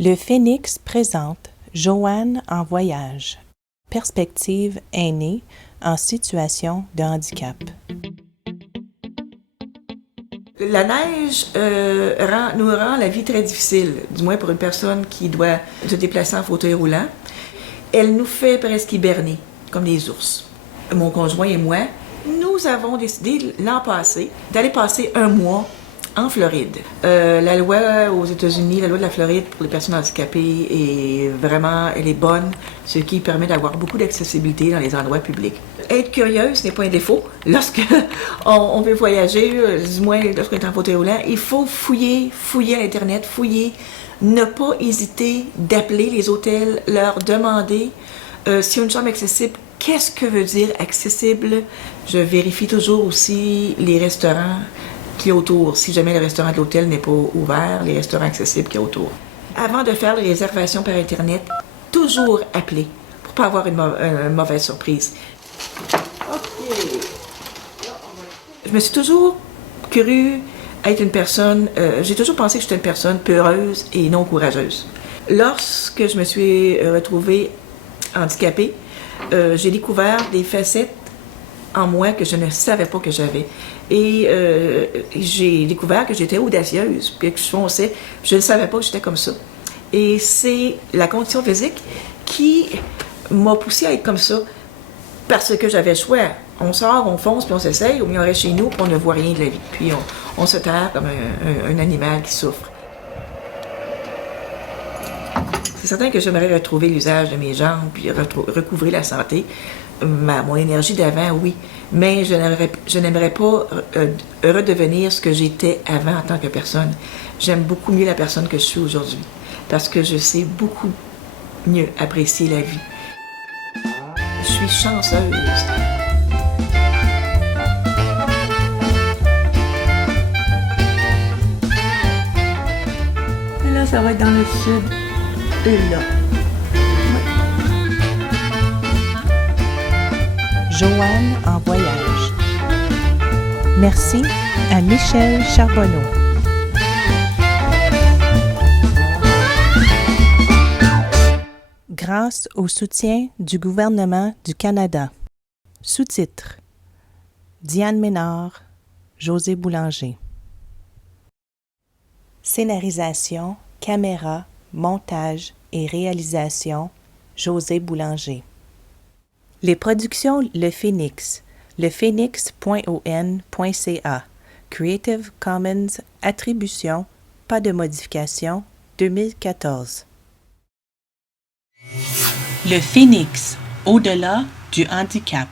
Le Phénix présente Joanne en voyage. Perspective aînée en situation de handicap. La neige nous rend la vie très difficile, du moins pour une personne qui doit se déplacer en fauteuil roulant. Elle nous fait presque hiberner, comme des ours. Mon conjoint et moi, nous avons décidé l'an passé d'aller passer un mois en Floride. La loi aux États-Unis, la loi de la Floride pour les personnes handicapées elle est bonne, ce qui permet d'avoir beaucoup d'accessibilité dans les endroits publics. Être curieuse n'est pas un défaut. Lorsque on veut voyager, du moins lorsqu'on est en fauteuil roulant, il faut fouiller à l'Internet, ne pas hésiter d'appeler les hôtels, leur demander s'il y a une chambre accessible. Qu'est-ce que veut dire accessible? Je vérifie toujours aussi les restaurants qui est autour. Si jamais le restaurant de l'hôtel n'est pas ouvert, les restaurants accessibles qui est autour. Avant de faire les réservations par Internet, toujours appeler pour ne pas avoir une mauvaise surprise. OK. Je me suis toujours crue être une personne, j'ai toujours pensé que j'étais une personne peureuse et non courageuse. Lorsque je me suis retrouvée handicapée, j'ai découvert des facettes en moi que je ne savais pas que j'avais. Et j'ai découvert que j'étais audacieuse, puis que je fonçais. Je ne savais pas que j'étais comme ça. Et c'est la condition physique qui m'a poussée à être comme ça, parce que j'avais le choix. On sort, on fonce, puis on s'essaye, ou bien on reste chez nous, puis on ne voit rien de la vie. Puis on se terre comme un animal qui souffre. C'est certain que j'aimerais retrouver l'usage de mes jambes, puis recouvrer la santé. Mon énergie d'avant, oui, mais je n'aimerais pas redevenir ce que j'étais avant en tant que personne. J'aime beaucoup mieux la personne que je suis aujourd'hui, parce que je sais beaucoup mieux apprécier la vie. Je suis chanceuse. Et là, ça va être dans le sud. Et là. Joanne en voyage. Merci à Michel Charbonneau. Grâce au soutien du gouvernement du Canada. Sous-titres: Diane Ménard, José Boulanger. Scénarisation, caméra, montage et réalisation, José Boulanger. Les productions Le Phénix, lephénix.on.ca, Creative Commons, Attribution, pas de modification, 2014. Le Phénix, au-delà du handicap.